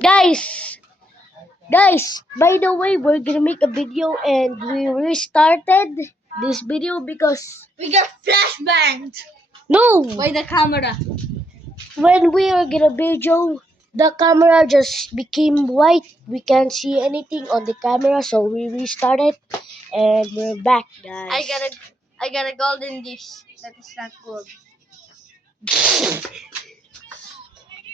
Guys, by the way, we're gonna make a video and we restarted this video because We got flashbanged no, by the camera. when we were gonna video, the camera just became white. We can't see anything on the camera, so we restarted and we're back, guys. I got a golden dish. That is not gold.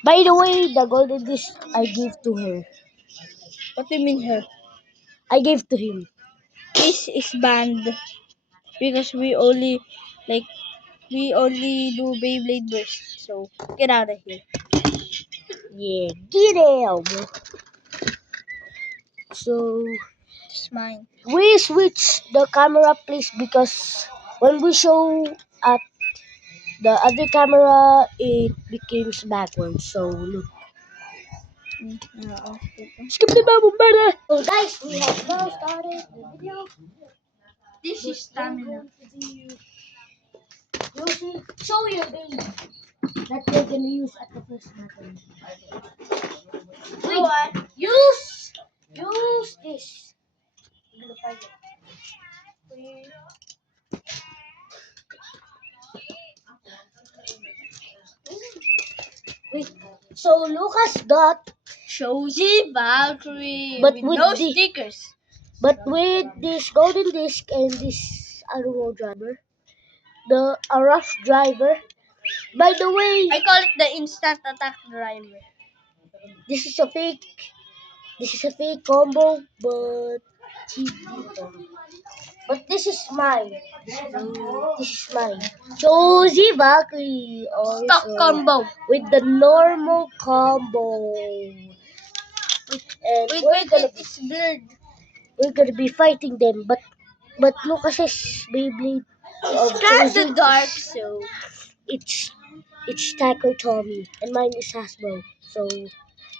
By the way, the golden dish I gave to her. What do you mean her? I gave to him. This is banned because we only do Beyblade burst. So get out of here. Yeah, get out. So It's mine. we switch the camera, please, because when we show at the other camera, it becomes backwards. So look. Skip the bubble, brother. So guys, we have now started the video. This is stamina. You see, show your baby that we're gonna use at the first button. Wait, use this. I'm gonna find it. Wait. So Lucas got, Shoji Valkyrie But with with no the- stickers. but with this golden disc and this Arrow driver, a rough driver. By the way, I call it the instant attack driver. this is a fake. This is a fake combo, but cheap dito. But this is mine. This is mine. Josie Valkyrie also Stock combo. with the normal combo. And Wait, it's blurred. we're gonna be fighting them, but Lucas's Beyblade of It's kind Josie of dark, so it's Taco Tommy and mine is Hasbro. So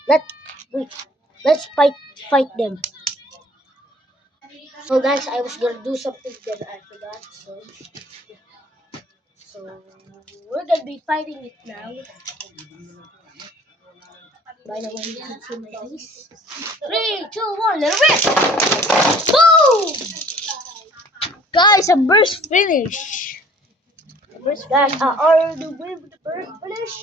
let's fight them. So guys, I was gonna do something that I forgot. So we're gonna be fighting it now. By the way, you can see my face. 3, 2, 1, let it rip! Boom! guys, a burst finish. Guys, I already win with the first finish.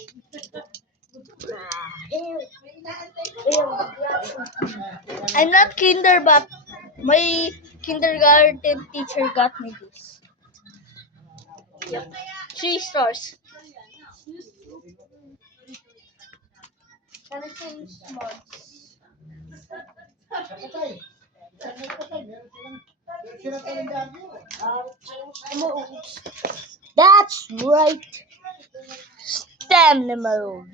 I'm not kinder, but my kindergarten teacher got me this. Yep. 3 stars. Can I change mods? That's right. Stamina mode.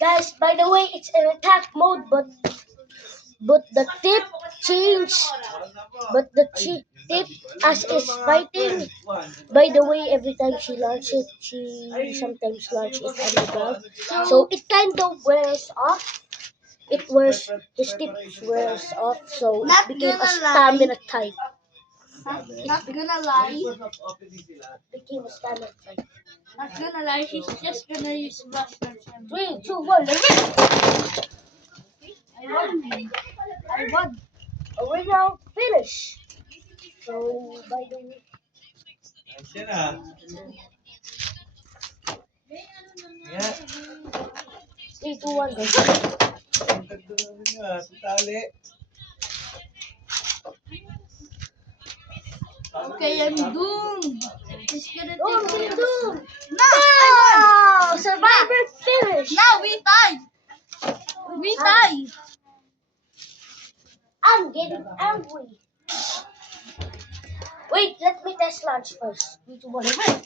Guys, by the way, it's an attack mode, but the tip changed. But the tip as is fighting. By the way, every time she launches it, she sometimes launches it on the ground. So it kind of wears off. His tip wears off, so Not it became a gonna lie. stamina type. Not gonna lie. Became a stamina type. Not gonna lie, he's just gonna use brush. 3, 2, 1, let's rip! I won. We're now finished. So, by the way, Ayan na. Yeah. 3, 2, 1, go. Ang ganda naman niya. Tutali. Okay, I'm doomed. He's gonna Oh, I'm take gonna do! No, I won. Oh, Survivor finish! Now we tied. We tied. I'm getting angry. Wait, let me test launch first. 3, 2, 1, rip!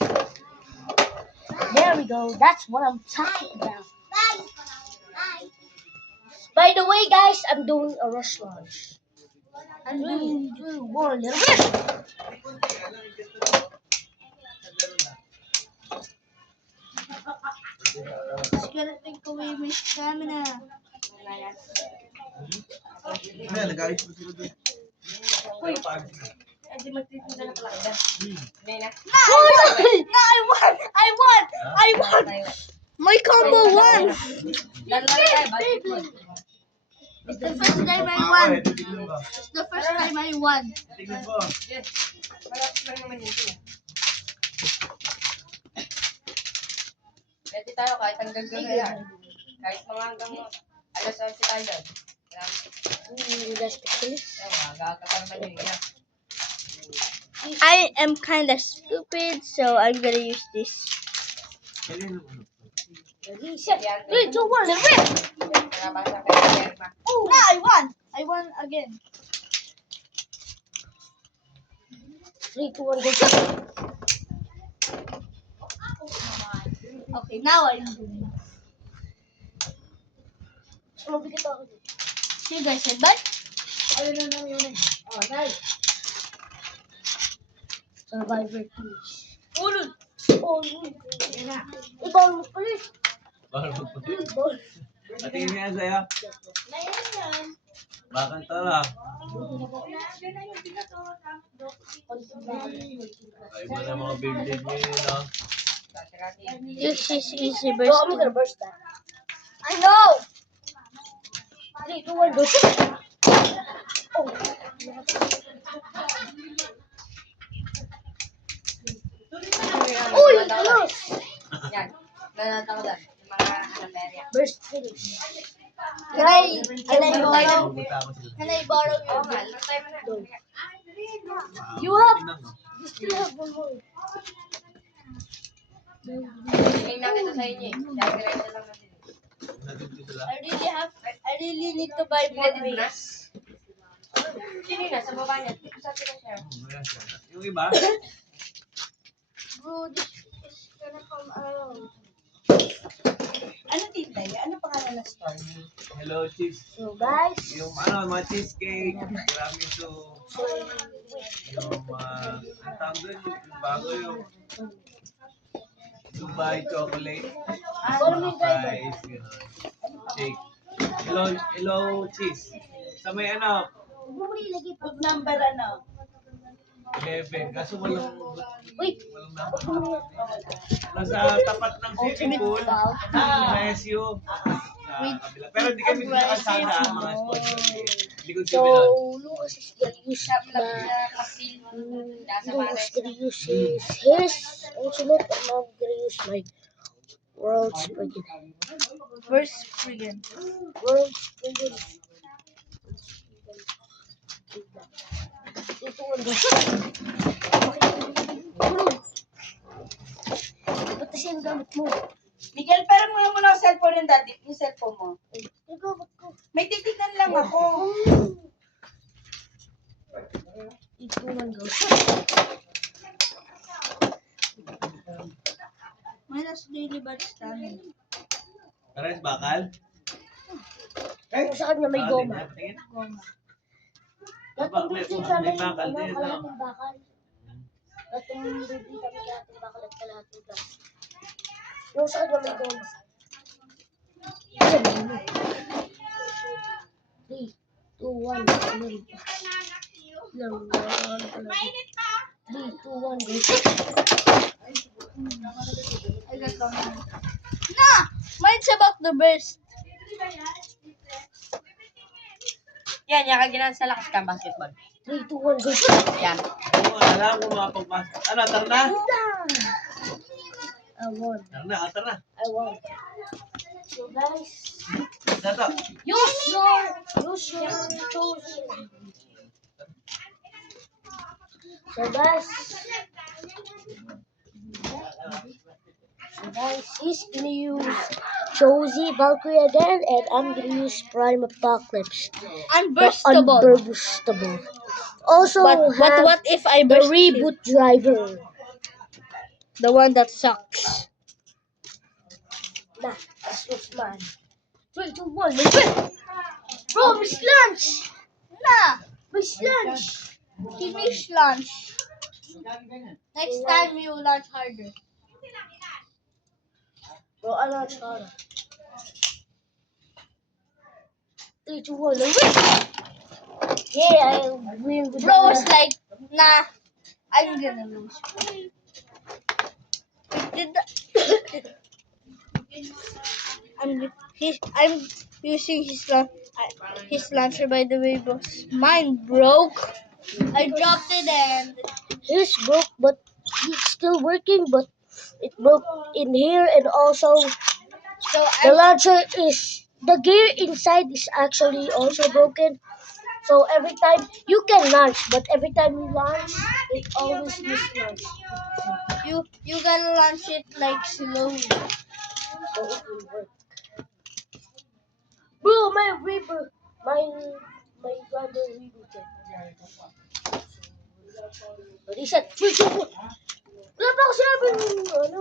There we go. That's what I'm talking about. By the way, guys, I'm doing a rush launch. 3, 2, 1, rip! He's gonna take away my stamina. Hindi, nag-ayos mo sila doon. Uy, hindi magtitinda na pala. No! No, I won! I won! I won! My combo won! Lalo tayo, basketball. It's the first time I Ah, won. okay, titignan ba? It's the first time I won. Titignan ba? Yes. Malapit lang naman yun. Pwede tayo kahit hanggang gabi yan. Kahit mga hanggang alas 11 tayo dyan. Last please. Gagakasal naman yun. Yan. I am kinda stupid, so I'm gonna use this. Kailan naman? Reset. 3, 2, 1, and rip! Nabasa kayo ng Erma. Oh, no, I won! I won again. 3, 2, 1, go. Okay, now I'm doing. Sumabigat ako. See you guys head back. Oh, nice. Survivor please. Ulul. Oh, ibang mo please. Bawal magpapit. Ball. Patingin niya sa'yo. Bakit tala? Ay, iba na mga building niyo yun, no? This is easy Bro, I'm gonna burst. burst that. I know! 3, 2, 1, go. Oh. Uy, close! Yan. Nanata ko dyan. Yung mga anaperya. Burst finish. Can I borrow? Pupunta ako sila. Can I borrow Oo your nga, lang tayo na. You have- Tingnan mo. You still have one more. Tingnan kita sa inyo eh. Kaya diretso lang natin. Nandito sila. I really need to buy more Pwede mo na? base. Sino yun? Sa baba niya. Dito sa atin siya. Wala siya. Yung iba? Bro, this is gonna come around. Ano tinta yan? Ano pangalan ng store niyo? Hello, cheese. So guys, Yung mga cheesecake, tiramisu, yung ang tawag doon, yung bago yung Dubai chocolate, fries, gano'n. Shake. Hello, cheese. Sa may ano, Book number ano? 11. Kaso walang wait. number. Nasa tapat ng swimming pool, sa SU, sa kabila. Pero hindi kami sa kalsada, mga sponsor. Likod So kami nun. Lucas is gonna use Nasa Lucas gonna use his internet, and I'm gonna use my world's friggin' Where's friggin? world's friggin' ito ang ba't kasi yung gamit mo? Miguel, parang mo muna ang cellphone ng daddy. Yung cellphone mo. Yung gamit ko. May titignan lang ako. Ito ang go. Minus daily bad stamina. Pares bakal? Kung sa kanya may goma. Tingin. Goma. Latong May- bibig may kami, bakal din, no? kalahating bakal. Latong bibig kami, kalahating bakal at kalahating gas. Yung sa kanya may goma. Ayan, ano? 3, 2, 1, meron pa. Lang, wala ka lang. 3, 2, 1, go. I got goma. No! Mine's about the burst. Yan, yan ka ginaan sa lakas ka basketball. 3, 2, 1, go. Yan. Oo, alam ko makapagpasok. Ano, tara na? I won. Tara na, tara na. I won. So guys, Dato. use your chosen. So guys, he's gonna use Josie Valkyrie again, and I'm gonna use Prime Apocalypse. Unburstable. Unburstable. Also have What if I the burst reboot driver. the one that sucks? Nah, this was mine. 3, 2, 1, let's go! Bro, miss lunch! Nah, Miss lunch! finish lunch. Next time you lunch harder. Bro, I lunch harder. 3, 2, 1, let's go! Yeah, I win with Bro was like, nah, I'm gonna lose. Did the I'm using his launcher, by the way, boss. Mine broke. I dropped it and His broke, but it's still working. But it broke in here, and also so the I launcher is the gear inside is actually also broken. So every time you can launch, but every time you launch, it always mislaunch. you gotta launch it like slowly. So it will work. Bro, my Reaper, my brother rebooted. Reset. 3, 2, 1. Wala pa ako sinabi ng ano.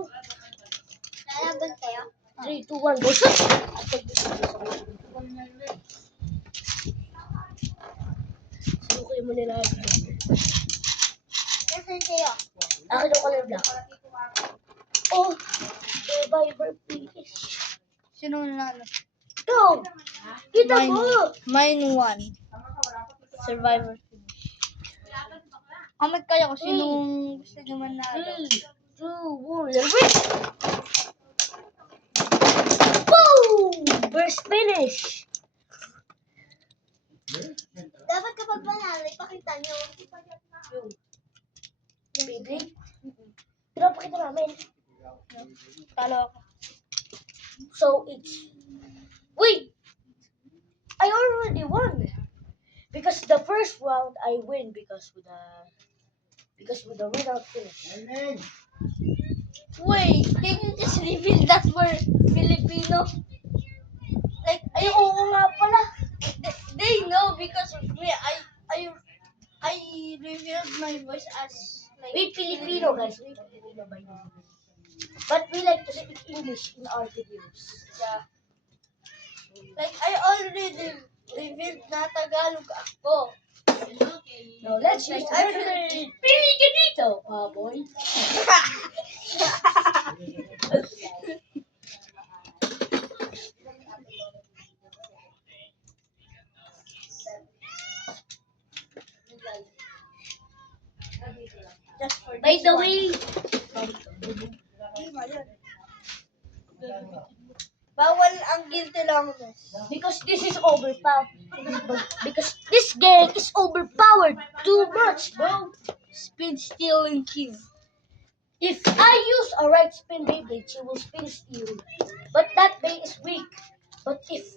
Nalaban kayo? 3, 2, 1, go shoot! Sinukuya mo nila. Nasaan kayo? Akin yung color black. Oh, Survivor please. Sino nanalo? Ito! Kita mo! Mine won. Survivor. Comment kayo kung sinong gusto nyo manalo. 3, 2, 1, wait! Boom! First finish! Dapat kapag manalo, ipakita nyo. Yung baby? Pinapakita namin. Talo ako. So it's... Wait! I already won! Because the first round I win because with the without finish. Wait, can you just reveal that we're Filipino? Like, Ay, oo nga pala. they know because of me. I revealed my voice as like We Filipino guys. We Filipino by the way. But we like to speak English in our videos. Yeah. Like I already revealed na Tagalog ako. Now let's use the word Piliganito, boy. Just for By this the one. way, Bawal ang guilty longness. because this is overpowered. Because this game is overpowered too much, bro. Speed, steal, and kill. If I use a right spin Beyblade, she will spin steal. But that Bey is weak. But if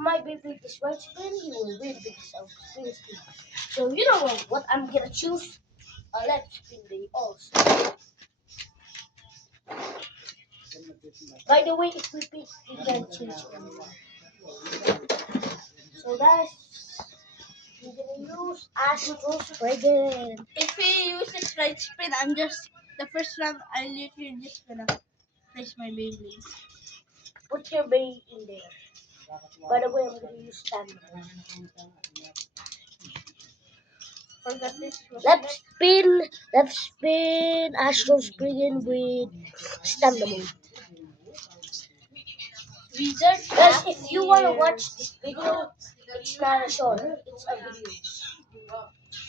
my Beyblade is right spin, he will win because of spin steal. So you know what I'm gonna choose? A left spin Bey also. By the way, if we pick, we can change it. So guys, we're gonna use Astro Spriggan. If he uses right spin, I'm just the first round. I literally just gonna place my Beyblade. Put your Bey in there. By the way, I'm gonna use stamina. Forgot this. Left spin, Astro Spriggan with stamina mode. Wizard. Guys, if you wanna watch this video, it's not a short, it's a video.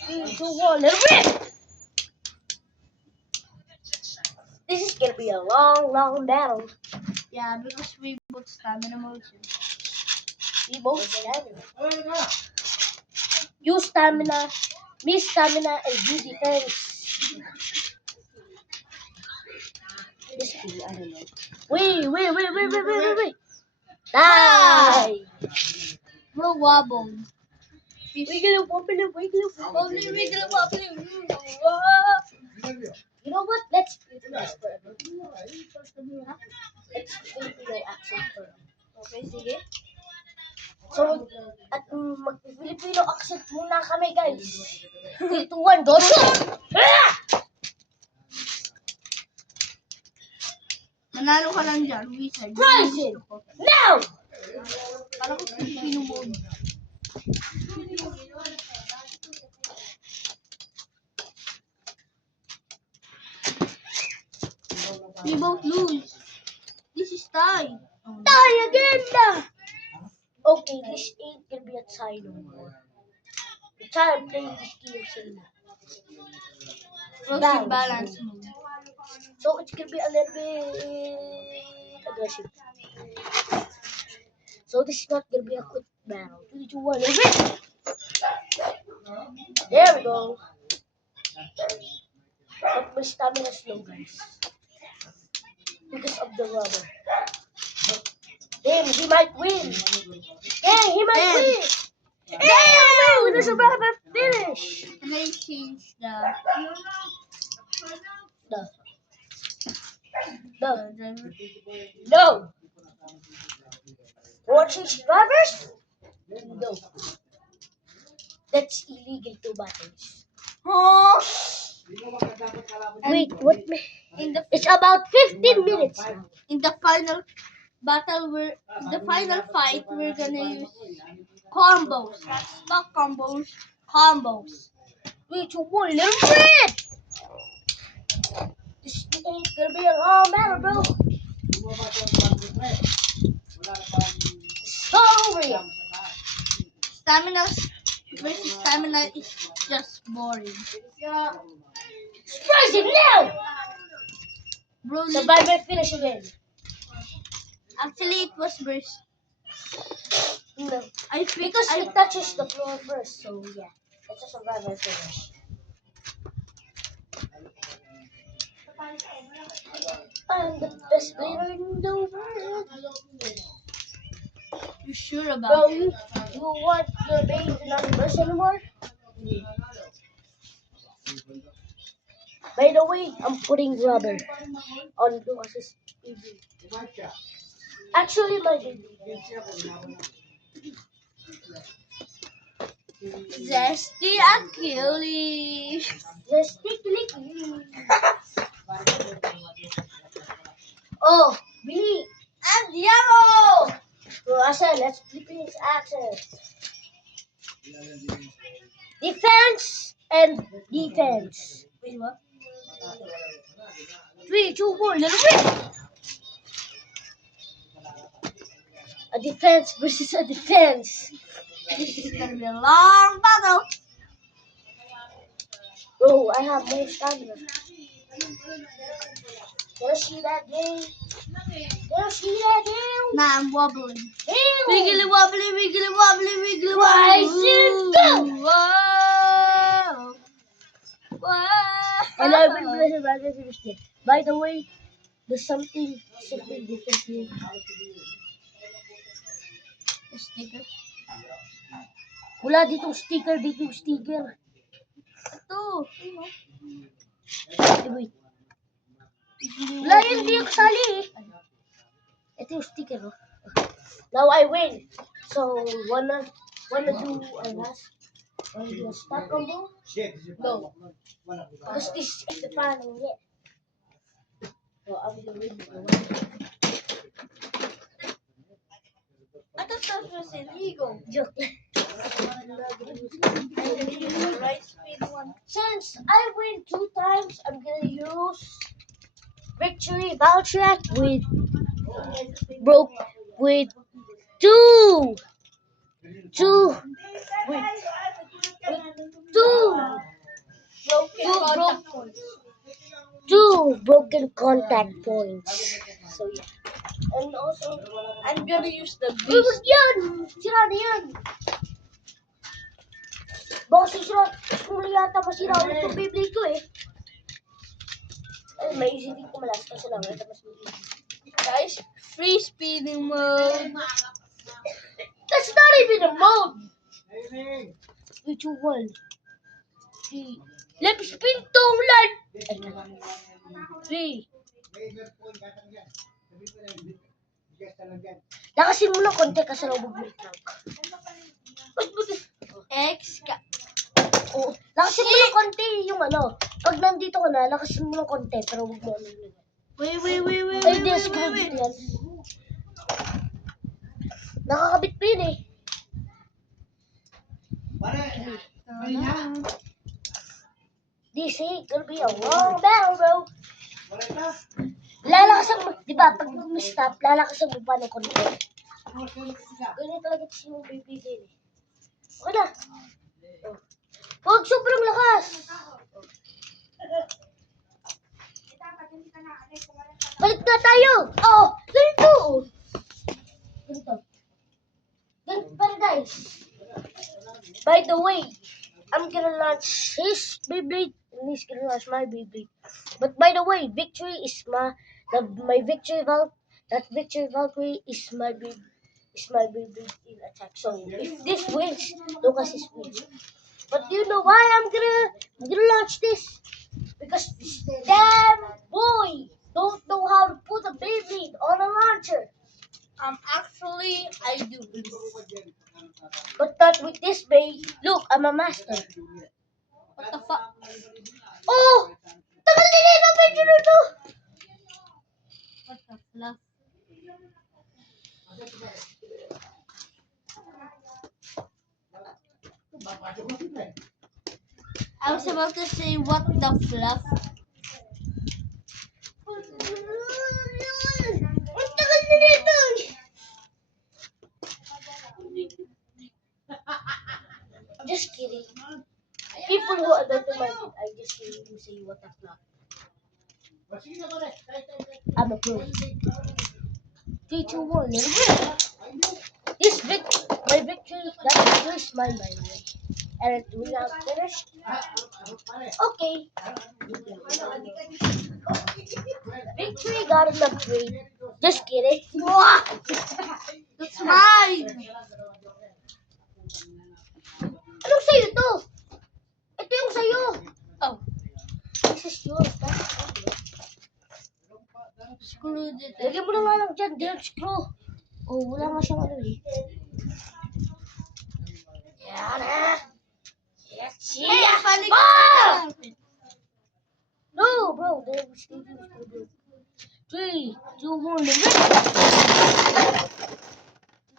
3, 2, 1, and rip! This is gonna be a long battle. Yeah, because we both stamina mode. We both stamina. You stamina, me stamina, and you defense. This thing, I don't know. Wait. Die! Bro, wobble. Wiggle, wobble. Wobbly, wiggle, wobbly. You know what? Let's play this forever. Let's play the accent forever. Okay, sige. So, at mag-Filipino accent muna kami, guys. 3, 2, 1, go shoot! Ah! Nanalo ka lang dyan, wizard. Rising! Now! Parang Filipino mode. We both lose. This is tie. Die again! Da! Okay, this ain't gonna be a tie no more. The child playing this game same. Balance mode. So it's gonna be a little bit aggressive. So this is not gonna be a quick battle. 3, 2, 1, and rip! There we go. But my stamina is low, guys. Because of the rubber. Damn, he might win. Yeah, he might win. Damn, there's a rubber finish. Can I change the No. driver? No. Want to change drivers? No. That's illegal to battles. Oh, Wait, what? in the It's about 15 minutes now. in the final battle, the final fight, we're gonna use combos. Not combos, combos. 3, 2, 1, let him rip! This ain't gonna be a long battle, bro. It's all over here. Stamina versus stamina is just boring. Surprise him now! Bro, Survivor finish again. actually it was versus. No. I think Because he touches the floor first, so yeah. It's a survivor finish. I'm the best player in the world. you sure Bro, about you want your baby to not burst anymore? By the way, I'm putting rubber on Lucas's baby. Actually, my baby. Zesty Achilles? Just tickly. Oh, me. Andiamo! Bro, Asel, let's flip his axes. Defense and defense. Wait, what? 3, 2, 1, let it rip! A defense versus a defense. This is gonna be a long battle. Bro, I have more stamina. Wanna see that game? Wanna see that game? Nah, I'm wobbling. Damn. Wiggly wobbly, wiggly wobbly, wiggly Rise wobbly. and go! Whoa! Whoa! And I will play the rather finished it. By the way, there's something simply different here. The sticker. Wala ditong sticker, ditong sticker. Ito. Eh, wait. Wala yun, hindi ako kasali eh. Ito yung sticker, oh. Now I win. So, wanna do a last? Wanna do a stop combo? No. Because this is the final yet. So, I'm gonna win. I thought that was illegal. Joke. Right speed one. Since I win 2 times, I'm gonna use victory voucher with with two broken contact points. So yeah. And also, I'm gonna use the uy, beast. wag yan! Sira na yan! Baka sisira, kung yata masira ulit yung Beyblade ko eh. Ay, may easy din kumalas kasi lang, ito mas mabilis. Guys, free speeding mode. That's not even a mode! 3, 2, 1. 3. Left spin tong lad! 3. Lakasin mo ng konti kasi nabog mo lang. X. Oh, lakasin mo ng konti yung ano. Pag nandito ka na, lakasin mo ng konti pero huwag mo ano. Wait. Ay, hindi. Screw dito yan. Nakakabit pa yun eh. This ain't gonna be a long battle, bro. Lalakasan mo, di ba? Pag stop, lalakasan mo pa ng konti. Ganyan talaga kasi yung bibigay eh. Okay na. Huwag sobrang lakas. Balik na tayo! Oh! Ganito! Ganito. Ganito para guys. By the way, I'm gonna launch his Beyblade and he's gonna launch my Beyblade. But by the way, victory is my victory Valkyrie. That victory Valkyrie is my Beyblade in attack. So if this wins, Lucas is wins. But do you know why I'm gonna launch this? Because this damn boy don't know how to put a Beyblade on a launcher. Actually, I do. But not with this Bay. Look, I'm a master. What the fuck? Oh! Tagal din ito, medyo nito! What the fluff? I was about to say, what the fluff? Ang tagal din ito! Just kidding. People who are not my kid, I just hear you say what the fuck. I'm a pro. 3, 2, 1, and this my victory, that victory is mine by the way. And we are finished. Okay. Victory got an upgrade. Just kidding. That's mine! Anong sa'yo to? Ito yung sa'yo. Oh, This is yours. screwed it. Lagyan mo na nga lang dyan. Don't screw. Oh, wala nga siyang ano eh. Yan na. Yes, Hey, yeah. funny Ah! No, bro. There was still 3, 2, 1, and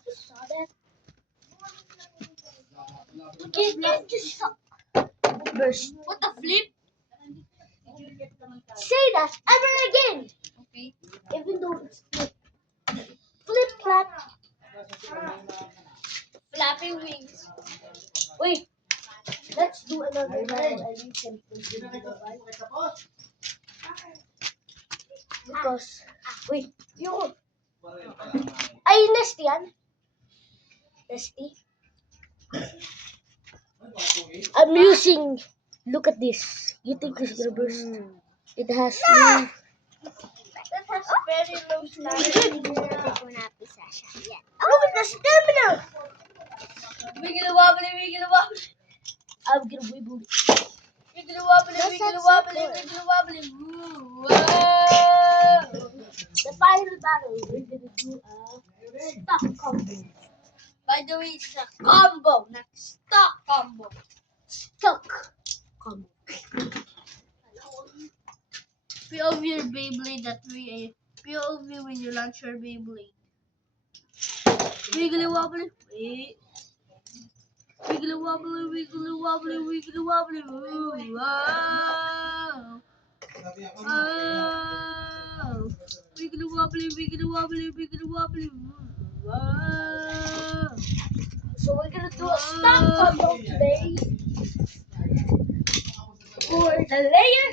you saw that? Okay, that just saw. Burst. What the flip? Say that ever again. Okay. Even though it's flip. Flip clap. Flappy wings. Wait. Let's do another round and you can continue the fight. Because, wait, yun. Ay, Nesty yan? Nesty? I'm using, look at this. You think this is gonna burst? It has no. That has very low stamina. Look at the stamina! Wiggly wobbly, wiggly wobbly. I'm gonna wibble. Wiggly wobbly, wiggly wobbly, wiggly wobbly. Woo, whoa. The final battle, we're gonna do a stock combo. By the way, it's a combo, not stock combo. Stock combo. POV your Beyblade that POV when you launch your Beyblade. Wiggly wobbly. Wait. Wiggly wobbly, wiggly wobbly, wiggly wobbly. Woo, wow. Oh. Wiggly wobbly, wiggly wobbly, wiggly wobbly. Wow. So we're gonna do a stock combo today. For the layer,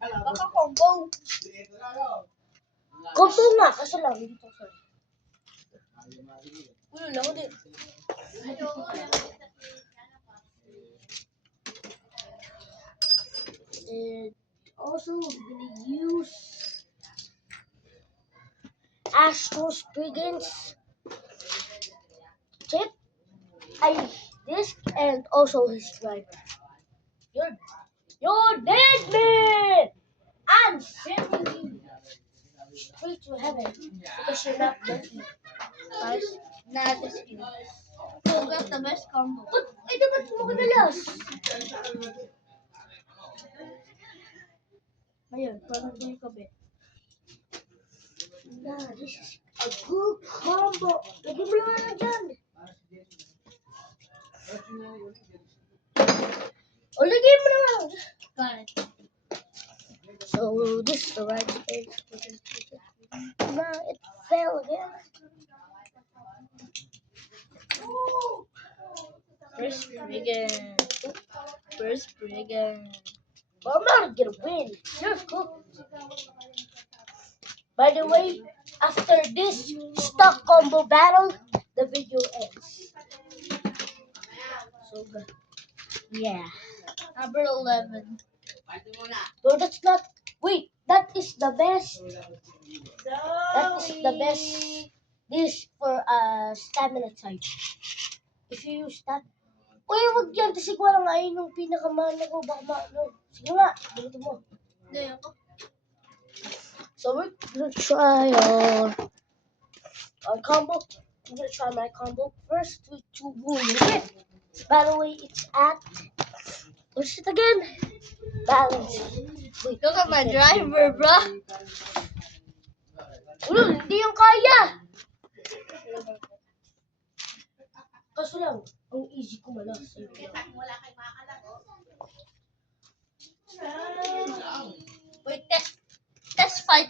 Baka combo. combo nga, kaso lang, dito sa. Ulo lang din. And also, we're gonna use Astro Spriggans chip, disc, and also his driver. You're dead, man! I'm sending you straight to heaven because you're not lucky. Guys, not this game. Who got the best combo? Ba't, ay, dapat mo kadalas? Ayun, parang doon ka be. Nah, this is a good combo. Lagi mo lang na dyan. O, lagi mo naman. Got it. So, this is the right space. Nah, it fell again. First Spriggan. First Spriggan. But I'm not gonna win. You're cooked. By the way, after this stock combo battle, the video ends. So good. Yeah. Number 11. No, that's not. Wait, that is the best. That is the best dish for stamina type. If you use that. Uy, wag yan. Kasi ko lang ay nung pinakamahal ko. Baka maano. Sige nga. Dito mo. Hindi ako. So we're gonna try our combo. I'm gonna try my combo first. 3, 2, 1. By the way, it's at. What's it again? Balance. Wait. Look at my driver, bro. Hindi yung kaya. Kaso lang, ang easy ko malas. Wait, test fight.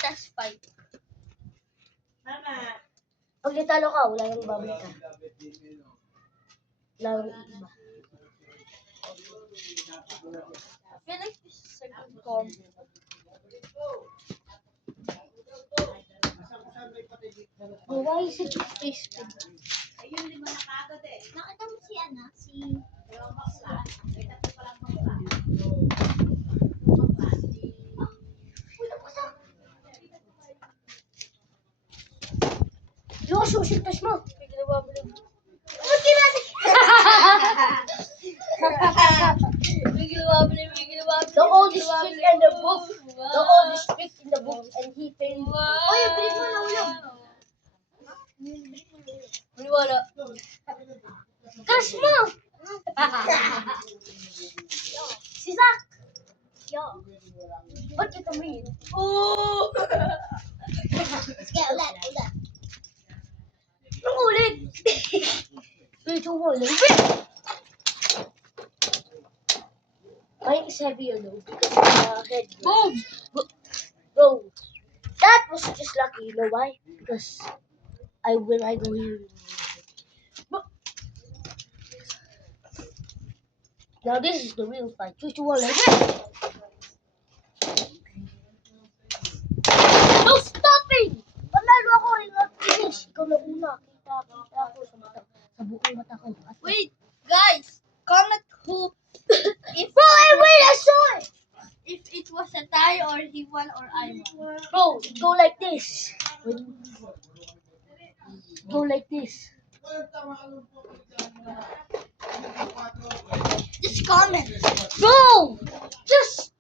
Pag natalo ka, wala nang babalik ka. Wala nang iiba. I feel like this is a good combo. Oh, why is it Tasted. Nakita mo si Yung susuntas mo. The oldest trick in the book. The oldest trick in the book. And he failed. Oh, yung bilis mo na ulam. Wala. Crush mo! Si Zach! Yo. Ba't kita mo yun? Oh! Sige, ulit. Anong ulit? Ito mo lang. Mine is heavier though. Because head. Boom! Bro, that was just lucky. You know why? Because when I go here. Bro. Now this is the real fight. 3, 2, 1, like no stopping! Panalo ako rin at finish. Ikaw na una. Kita ako sa mata. Sa buong mata ko. Wait, guys, comment who if Bro, wait, I saw it! if it was a tie or he won or I won. Bro, go like this. Go like this. Just comment. Bro! Just.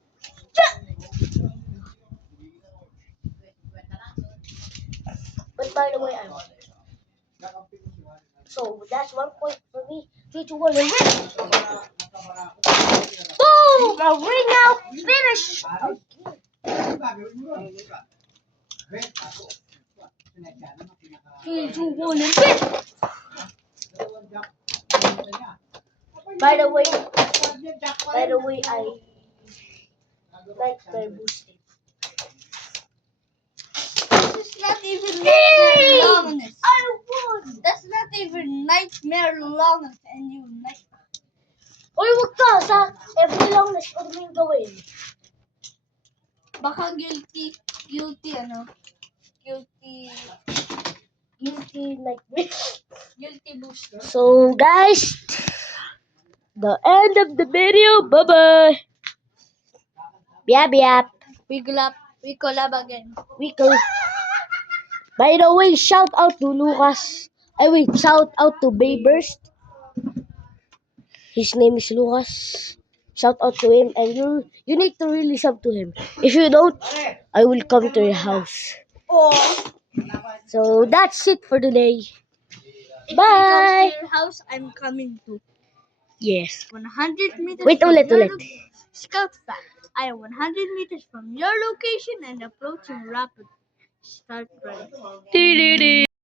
But by the way, I won. So that's 1 point for me. 3, 2, 1, and win! Boom! A ring out finish! 3, 2, 1, and win! By the way, I like my boosted. This is not even nightmare longness. I won! That's not even nightmare longness and you like Uy, wag ka! Sa every longness, pag mo yung gawin. baka guilty Like this. guilty booster. So, guys, the end of the video. Bye-bye. Biap. We collab again. We go. By the way, shout out to Lucas. Shout out to Bayburst. His name is Lucas. Shout out to him, and you need to really sub to him. If you don't, I will come to your house. Oh, So that's it for today. if Bye. he comes to your house, I'm coming to Yes. 100 meters. Wait, from ulit. your Scout fact. I am 100 meters from your location and approaching rapid. Start running.